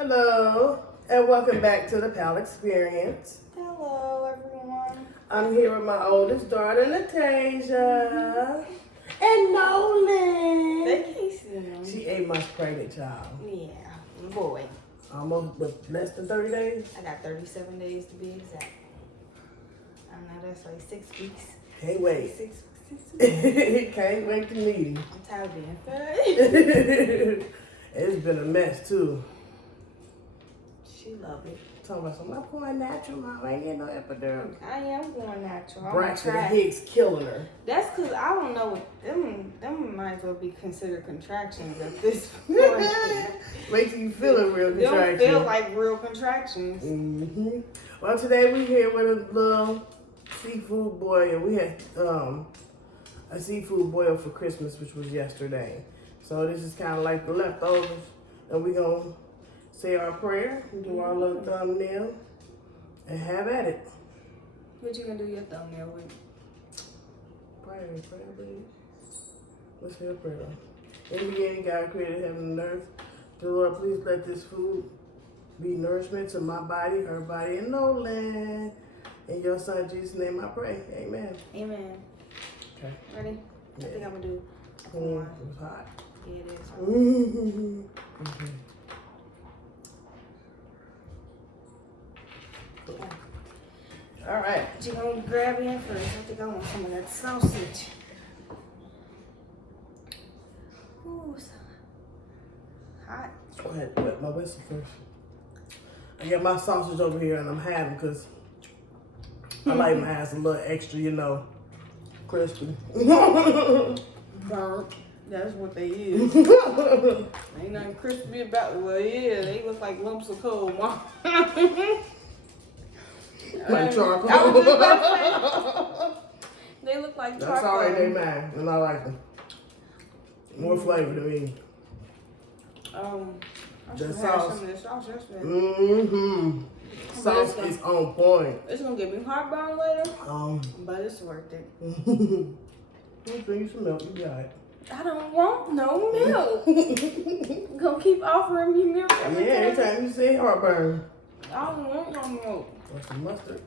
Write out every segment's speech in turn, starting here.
Hello, and welcome back to the Pal Experience. Hello, everyone. I'm here with my oldest daughter, Natasia, and Nolan. Vacation. She 8 months pregnant, child. Yeah, boy. Almost less than 30 days. I got 37 days to be exact. I know that's like 6 weeks. Can't wait. 6 weeks. Can't wait to meet him. I'm tired of being fed. It's been a mess too. She love it. Talking about something, I'm going natural, Mom. I ain't getting no epidural. I am going natural. I'm Braxton gonna try. Hicks killing her. That's because I don't know what them might as well be considered contractions at this point. Makes you feel a real They don't contraction. feel like real contractions. Mm-hmm. Well, today we here with a little seafood boil. We had a seafood boil for Christmas, which was yesterday. So this is kind of like the leftovers. And we're going to say our prayer, do our little thumbnail, and have at it. What you gonna do your thumbnail with? Prayer, please. Let's hear a prayer. In the end, God created heaven and earth. Dear Lord, please let this food be nourishment to my body, her body, and Nolan. In your son Jesus' name I pray. Amen. Amen. Okay. Ready? Yeah. I think I'm gonna do. It was hot. Yeah, it is. Mm-hmm. Mm-hmm. Okay. All right. What you gonna grab in first? I think I want some of that sausage. Ooh, it's hot. Go ahead, wet my whistle first. I got my sausage over here and I'm having because I like my ass a little extra, crispy. Burnt. That's what they is. Ain't nothing crispy about it. Well, yeah, they look like lumps of coal. Like charcoal. I was just about to say, they look like charcoal. That's all right, they mine, and I like them. More flavor to me. I The should have sauce. some of this sauce yesterday. Mm-hmm. Sauce is on point. It's gonna give me heartburn later, but it's worth it. You drink some milk, you got it. I don't want no milk. Gonna keep offering me milk every Yeah, time. anytime you say heartburn. I don't want no milk. Or some mustard.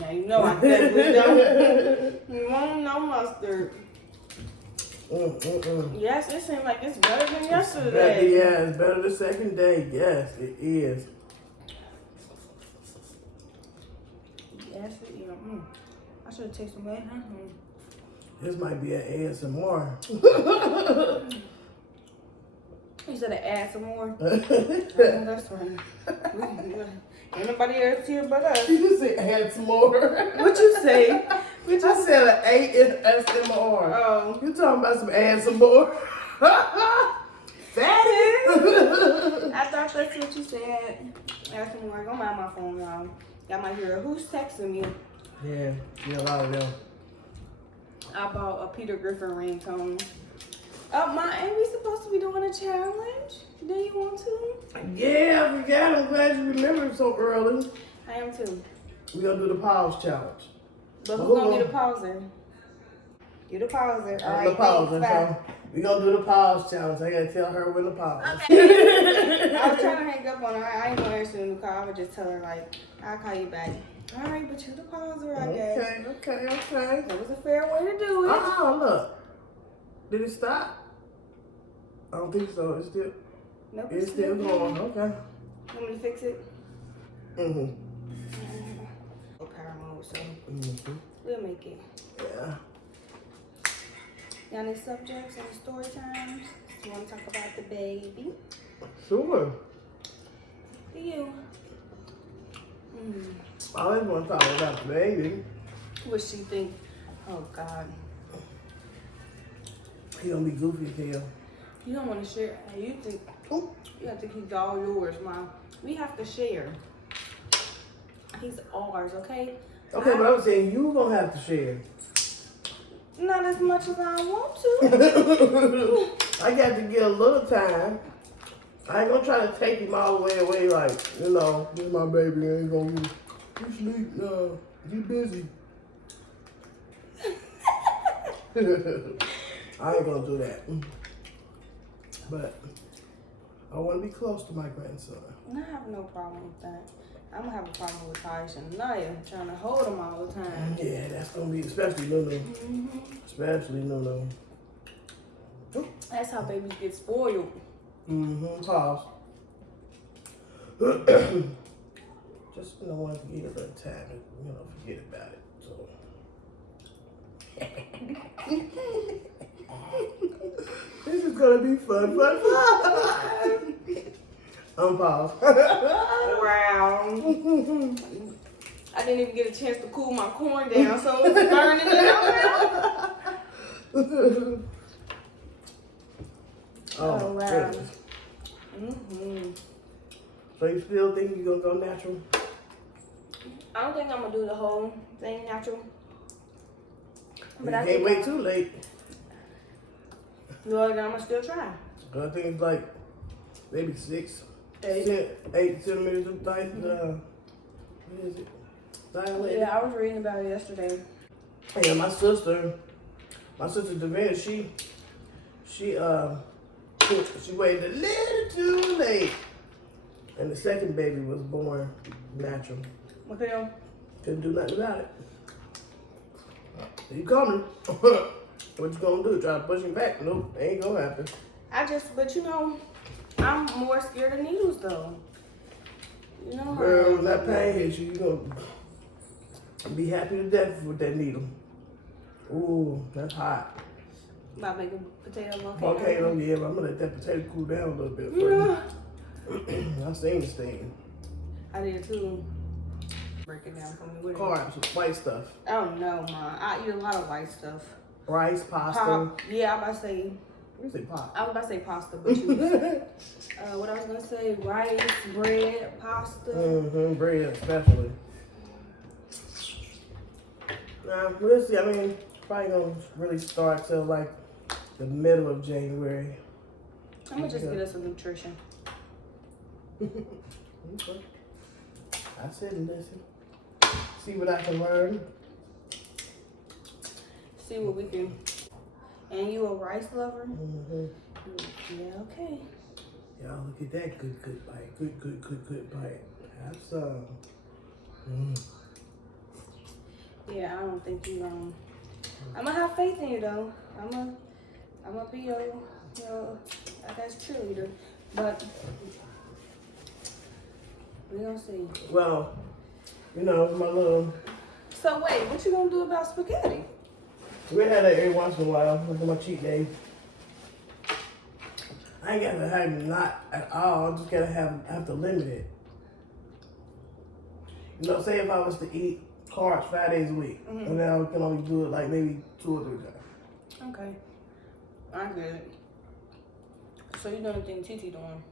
Now you know I definitely don't. You want no mustard. Yes, it seems like it's better than yesterday. Yeah, it's better the second day. Yes, it is. Yes, it is. I should have tasted some of that. This might be an ASMR. You said to add some more. That's right. Ain't nobody else here but us. You just say add some more. What you say? I said an ASMR. Oh. You talking about some add some more? Fatty. I thought that's what you said. Add some more. Go mind my phone, y'all. Y'all might hear who's texting me. Yeah, a lot of them. I bought a Peter Griffin ringtone. Ain't we supposed to be doing a challenge? Do you want to? Yeah, I forgot. I'm glad you remembered so early. I am too. We're going to do the pause challenge. But who's gonna be the pauser? You the pauser. All right, the pauser. thanks, So we're going to do the pause challenge. I got to tell her when to pause. Okay. I was trying to hang up on her. I ain't gonna answer the call. I would just tell her, like, I'll call you back. All right, but you the pauser, I guess. Okay. That was a fair way to do it. Oh, look. Did it stop? I don't think so. It's still, Nope, it's still going. Okay. Want me to fix it? Mm-hmm. Power mode, so Mm-hmm. we'll make it. Yeah. Y'all need subjects and story times? You want to talk about the baby? Sure. To you. I always want to talk about the baby. What she think? Oh, God. He gonna be goofy as hell. You don't want to share. You think, you don't think he's all yours, Mom. We have to share. He's ours, okay? Okay, but I'm saying you gonna have to share. Not as much as I want to. I got to get a little time. I ain't gonna try to take him all the way away like, this is my baby, I ain't gonna you sleep, no, you busy. I ain't gonna do that. But I want to be close to my grandson. I have no problem with that. I'm gonna have a problem with Taisha and Naya trying to hold them all the time. Yeah, that's gonna be especially Nunu. Especially Nunu. That's how babies get spoiled. Pause. Just want to forget about time and forget about it. So this is gonna be fun. Unpause. Wow. I didn't even get a chance to cool my corn down, so it's burning it out. Oh, wow. So you still think you're gonna go natural? I don't think I'm gonna do the whole thing natural. But you can't wait too late. No, I'm gonna still try. I think it's like maybe 8 centimeters of what is it? Dilated. Yeah, I was reading about it yesterday. Yeah, my sister Davina, she waited a little too late, and the second baby was born natural. Okay. Couldn't do nothing about it. You coming? What you gonna do? Try to push him back? Nope, ain't gonna happen. But I'm more scared of needles though. You know. Girl, when that pain hits you, you're gonna be happy to death with that needle. Ooh, that's hot. About making potato Volcano, yeah, but I'm gonna let that potato cool down a little bit first. I seen this thing. I did too. Break it down for me. What Carbs, white stuff. Oh no, Mom. I eat a lot of white stuff. Rice, pasta. Yeah, I was about to say. You say pasta. I was about to say pasta, but you what I was gonna say, rice, bread, pasta. Bread especially. Now, we'll see. I mean, probably gonna really start till like the middle of January. I'm gonna just get us some nutrition. Okay. I sit and listen. See what I can learn. See what we can. And you a rice lover? Yeah, okay. Y'all look at that good bite. Good bite. Have some. Yeah, I don't think you I'm gonna have faith in you though. I'm gonna be your I guess cheerleader. But we gonna see. Well, my little. So wait, what you gonna do about spaghetti? We had that every once in a while. Look at my cheat day. I ain't gotta have not at all. I just gotta have to limit it. Say if I was to eat carbs 5 days a week, and then I can only do it like maybe 2 or 3 times. Okay, I get it. So you doing the thing Titi doing?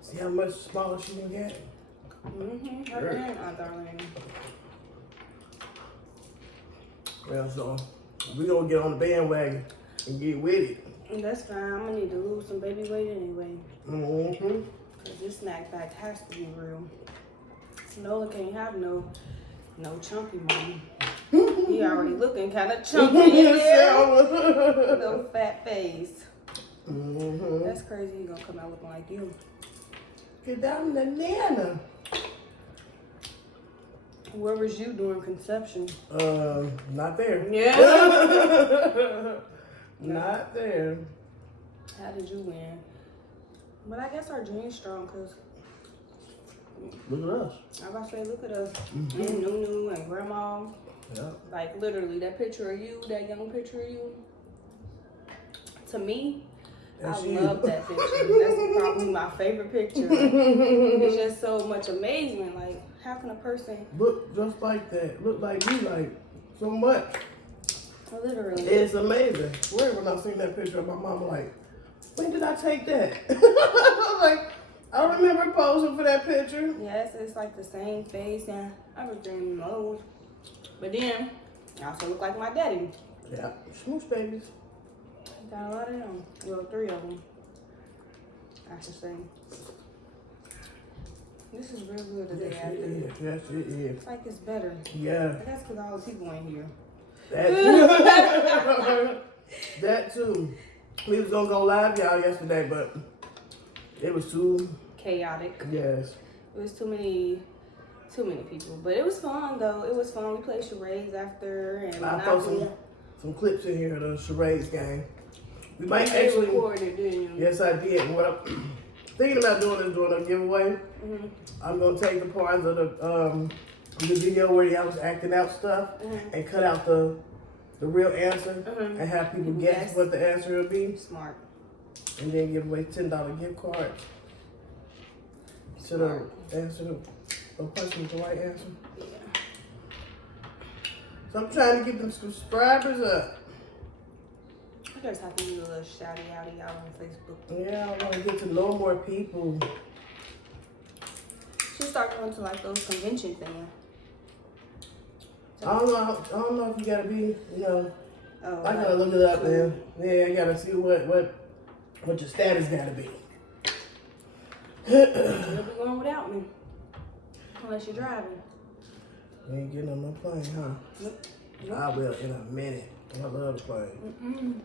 See how much smaller she can get? Again, darling. Well, so we gonna get on the bandwagon and get with it. That's fine. I'm gonna need to lose some baby weight anyway. Cause this snack pack has to be real. Nola can't have no chunky mom. He already looking kind of chunky in there. Little fat face. That's crazy. He gonna come out looking like you. Get down the nana. Where was you during conception? Not there. Yeah. Not there. How did you win? But I guess our genes strong because. Look at us. I was about to say, look at us. And Nunu and Grandma. Yeah. Like literally, that picture of you, that young picture of you. To me, I love that picture. That's probably my favorite picture. It's just so much amazement. Like, how can a person look just like that? Look like me, like so much. Literally. It's amazing. When I seen that picture of my mom, like, when did I take that? Like, I don't remember posing for that picture. Yes, it's like the same face and everything knows. But then, I also look like my daddy. Yeah, smooth babies. Got a lot of them. Well, 3 of them. I should say. This is real good today. Yes, it is. Yes, it is. It's like it's better. Yeah. But that's because all the people ain't here. That too. We was gonna go live, y'all, yesterday, but it was too chaotic. Yes. It was too many people. But it was fun, though. It was fun. We played charades after. And I throw some clips in here of the charades game. We might actually record it, didn't you? Yes, I did. What I'm thinking about doing is doing a giveaway. Mm-hmm. I'm gonna take the parts of the video where y'all was acting out stuff and cut out the real answer and have people guess what the answer will be. Smart. And then give away $10 gift cards to the answer, the person with the right answer. Yeah. So I'm trying to get them subscribers up. I just have to do a little shouty outy out on Facebook. Yeah, I want to get to know more people. She start going to like those convention things. I don't know if you gotta be, you know. Oh, I gotta look it up, man. Yeah, I gotta see what your status gotta be. You'll be going without me. Unless you're driving. You ain't getting on no plane, huh? Nope. I will in a minute. I love the plane.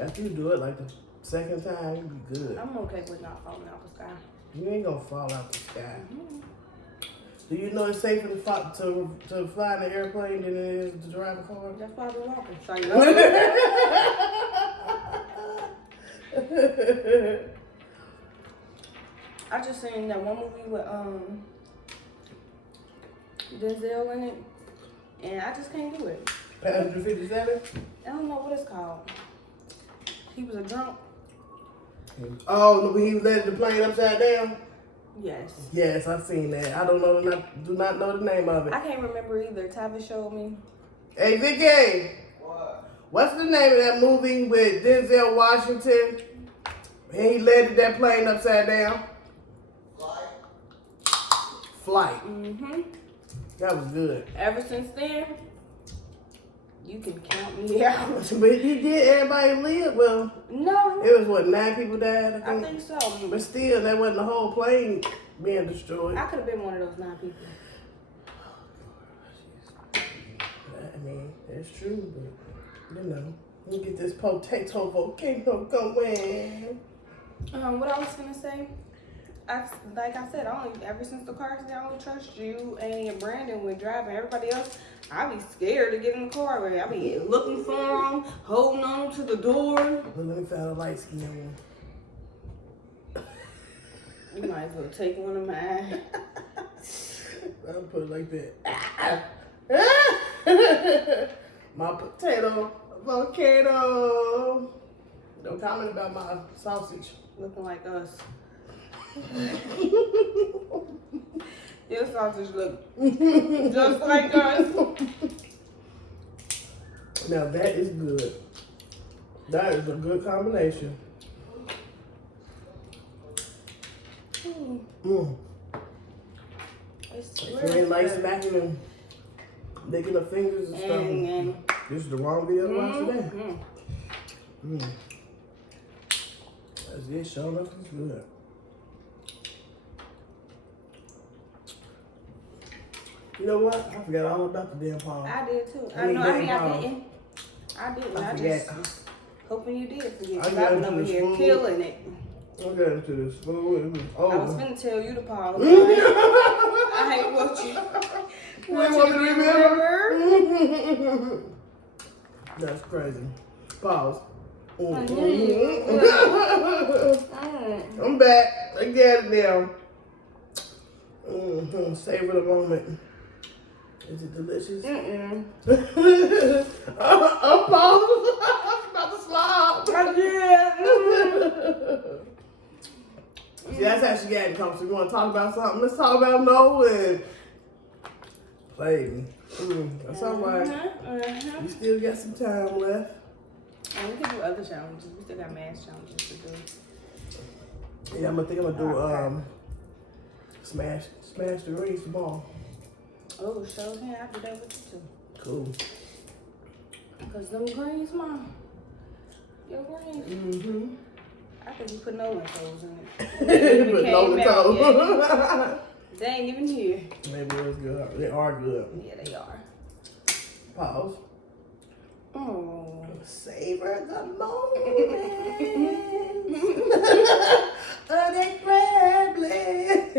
After you do it like the second time, you be good. I'm okay with not falling out the sky. You ain't gonna fall out the sky. Do you know it's safer to fly in an airplane than it is to drive a car? That's why we're walking. So I just seen that one movie with Denzel in it, and I just can't do it. Passenger 57? I don't know what it's called. He was a drunk. Oh, when he let the plane upside down? Yes. Yes, I've seen that. I do not know the name of it. I can't remember either. Tavis showed me. Hey, Vicky. What? What's the name of that movie with Denzel Washington? And he led that plane upside down? Flight. Mm-hmm. That was good. Ever since then, you can count me out. But you did everybody live? Well, No. it was what, 9 people died? I think so. But still, that wasn't the whole plane being destroyed. I could have been one of those 9 people. I mean, it's true, but you know, you get this potato volcano going. What I was gonna say, like I said, ever since the car accident, I only trust you and Brandon with driving. Everybody else, I be scared to get in the car. I be looking for them, holding on to the door. Well, let me find a light skin one. You might as well take one of mine. I'll put it like that. My potato volcano. Don't comment about my sausage. Looking like us. Your sausage look just like us. Now that is good. That is a good combination. It's If you ain't like smacking and licking the fingers and stuff, this is the wrong video to watch today. That's it, sure enough, it's good. You know what? I forgot all about the damn palm. I did too. I didn't. I just was hoping you did forget. Because I've been over here killing it. I'll get into this food. I was finna tell you to pause. I hate what you want me to remember. That's crazy. Pause. I'm back. I get it now. Savor the moment. Is it delicious? I'm paused. I'm about to slide. See, that's how she got in conversation. You want to talk about something? Let's talk about Noah and play me. That's all right. You still got some time left. And we can do other challenges. We still got math challenges to do. Yeah, I think I'm gonna do smash the rings tomorrow. Oh, show me. I do that with you too. Cool. Because them greens, Mom. Your greens. I think we put no toes in it. Put no toes. They ain't even here. Maybe it was good. They are good. Yeah, they are. Pause. Oh. Savor the moment of that crab leg.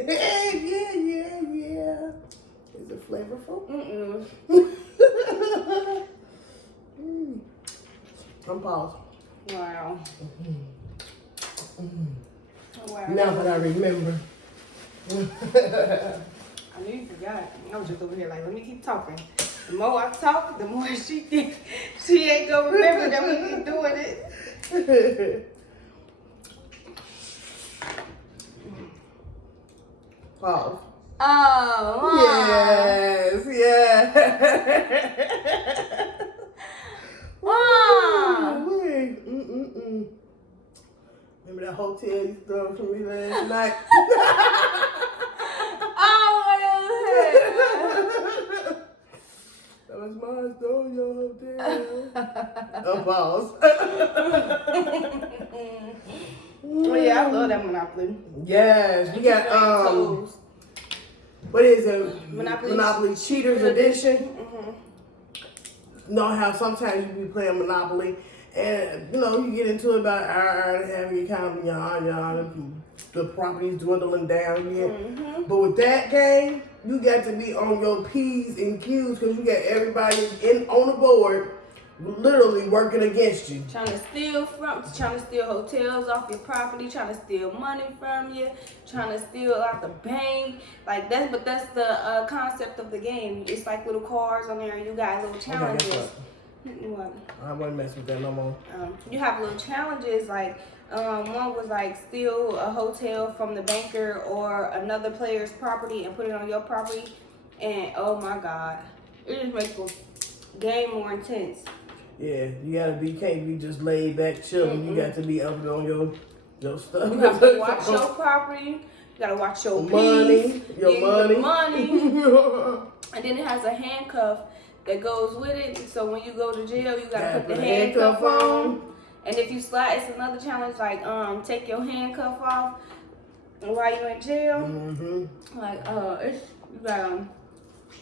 Yeah. Is it flavorful? I'm paused. Wow. Wow. Now that I remember. I knew you forgot. I was just over here like, let me keep talking. The more I talk, the more she think she ain't gonna remember that we keep doing it. Pause. Oh. Yes, yeah. Wait. Remember that hotel you stole from me last night? That was my stole your hotel. Pause. Oh yeah, I love that Monopoly. Yes, we got what is it? Monopoly Cheaters Edition. Know how sometimes you be playing Monopoly and you get into it about an hour and a half, you kind of yawn, the property's dwindling down here. But with that game, you got to be on your P's and Q's because you got everybody on the board literally working against you. Trying to steal hotels off your property, trying to steal money from you, trying to steal out the bank. Like that's the concept of the game. It's like little cars on there and you got little challenges. Okay, what? I wouldn't mess with that no more. You have little challenges like one was like steal a hotel from the banker or another player's property and put it on your property, and oh my god, it just makes the game more intense. Yeah, you can't be just laid back chilling. You got to be up on your stuff. You have to watch your property. You gotta watch your money, your money. And then it has a handcuff that goes with it. So when you go to jail, you gotta put the handcuff on. And if you slide, it's another challenge like take your handcuff off while you're in jail. Like it's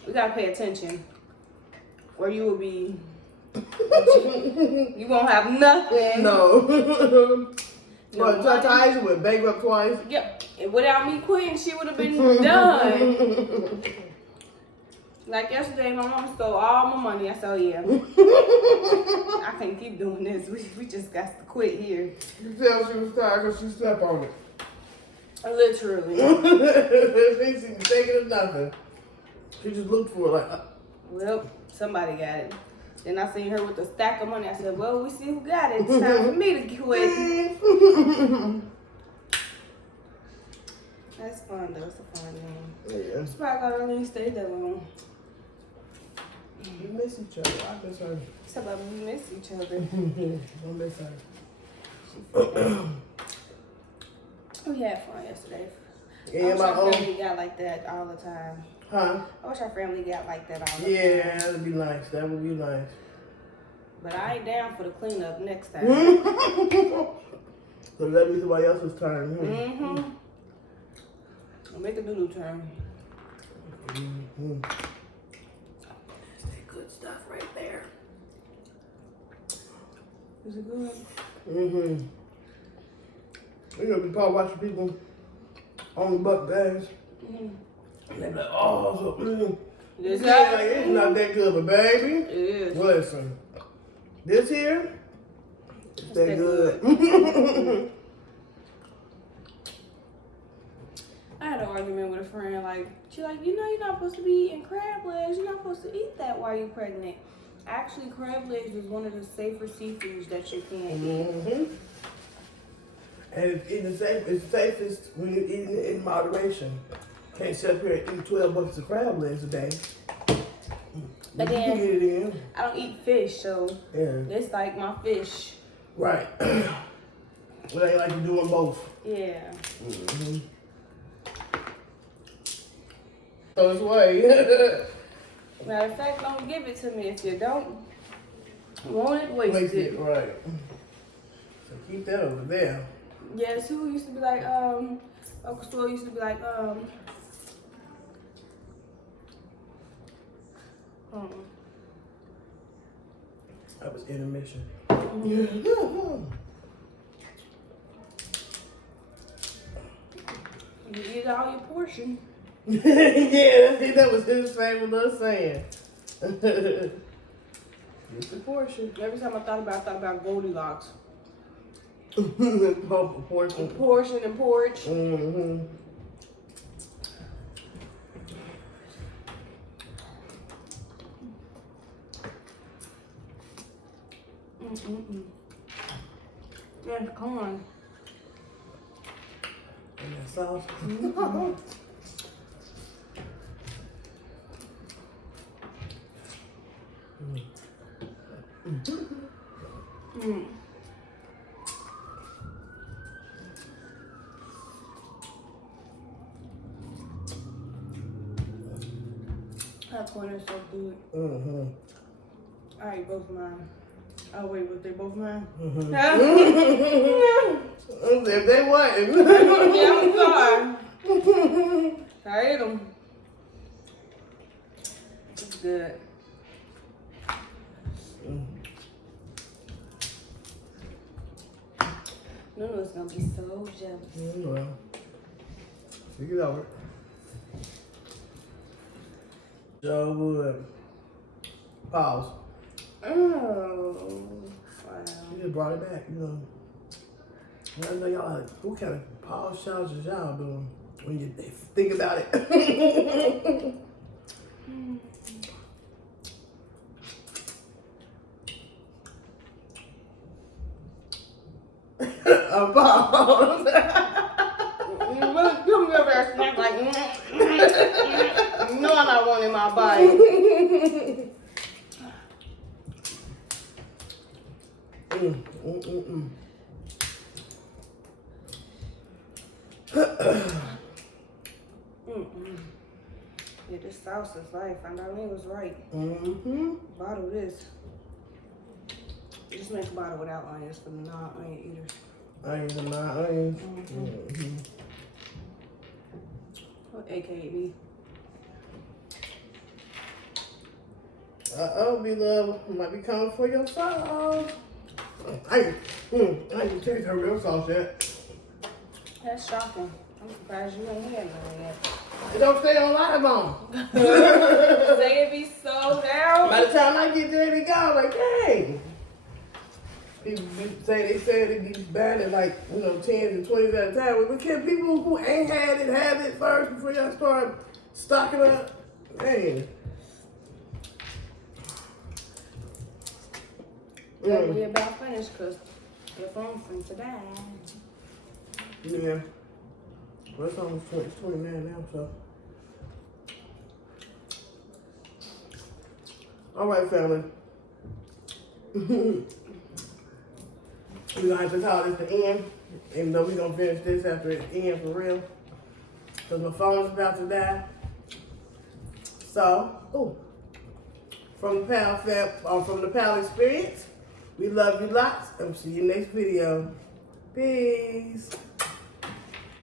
you gotta pay attention, or you will be. You won't have nothing. No. But Tyson went bankrupt twice. Yep. And without me quitting, she would have been done. Like yesterday, my mom stole all my money. I said, oh yeah. I can't keep doing this. We just got to quit here. You tell she was tired because she slept on it. Literally. She didn't take it or nothing. She just looked for it like, well, somebody got it. Then I seen her with a stack of money. I said, well, we see who got it. It's time for me to quit. That's fun, though. It's a fun game. yeah. I'm surprised I really stayed that long. We miss each other. I miss her. It's about we miss each other. I miss her. We had fun yesterday. Yeah, I wish our family got like that all the time. Huh? I wish our family got like that all the time. Yeah, that'd be nice. That would be nice. But I ain't down for the cleanup next time. So let me see somebody else's turn. I'll make a doodle turn. That's that good stuff right there. Is it good? You know, we probably watching people on the buck bags. And they be like, oh, so, This like, it's not that good, but baby, it is. listen, this here, it's that good. I had an argument with a friend, like, she's like, you know you're not supposed to be eating crab legs. You're not supposed to eat that while you're pregnant. Actually, crab legs is one of the safer seafoods that you can eat. And it's safest when you're eating it in moderation. Can't sit up here and eat 12 buckets of crab legs a day. But you can get it in. I don't eat fish, so Yeah. it's like my fish. Right. Well, they like to do them both. Yeah. So it's way. Matter of fact, don't give it to me. If you don't want it, waste it. Right. So keep that over there. Yes, who used to be like, Uncle Store used to be like, That was intermission. You eat all your portion. Yeah, that was his favorite little saying. It's a portion. Every time I thought about Goldilocks. Portion. Portion and porch. Mm-hmm. Yes, corn. And that sauce. That corn is so good. Mm-hmm. I ate both mine. Oh wait, was they both mine? Mm-hmm. Yeah. If they wasn't. Yeah, I'm sorry. I ate them. It's good. Nunu's gonna be so jealous. Well, you get over it. Joe Wood. Pause. Oh, wow. You just brought it back, you know. I know y'all like, what kind of pause challenges y'all doing when you think about it? A pause. You really come over there and snack like, no, I'm not wanting my bite. Yeah, this sauce is life. And Darlene was right. Bottle this. Just make a bottle without onions for the non-onion eaters. Onions and not onions. What AKA me? Uh-oh, beloved. Might be coming for your sauce. I didn't taste her real sauce yet. That's shocking. I'm surprised you ain't had none yet. It don't stay on live on. Say it be so down. By the time I get there, they go like, hey. People they say they be buying it like, 10s and 20s at a time. Well, can people who ain't had it have it first before y'all start stocking up? Dang. We about finished because your phone's from today. Yeah. Well, it's almost 29 now, so. All right, family. We're going to have to call this the end, even though we're going to finish this after it ends for real. Because my phone's about to die. So, from the Pal Experience, we love you lots, and we'll see you next video. Peace.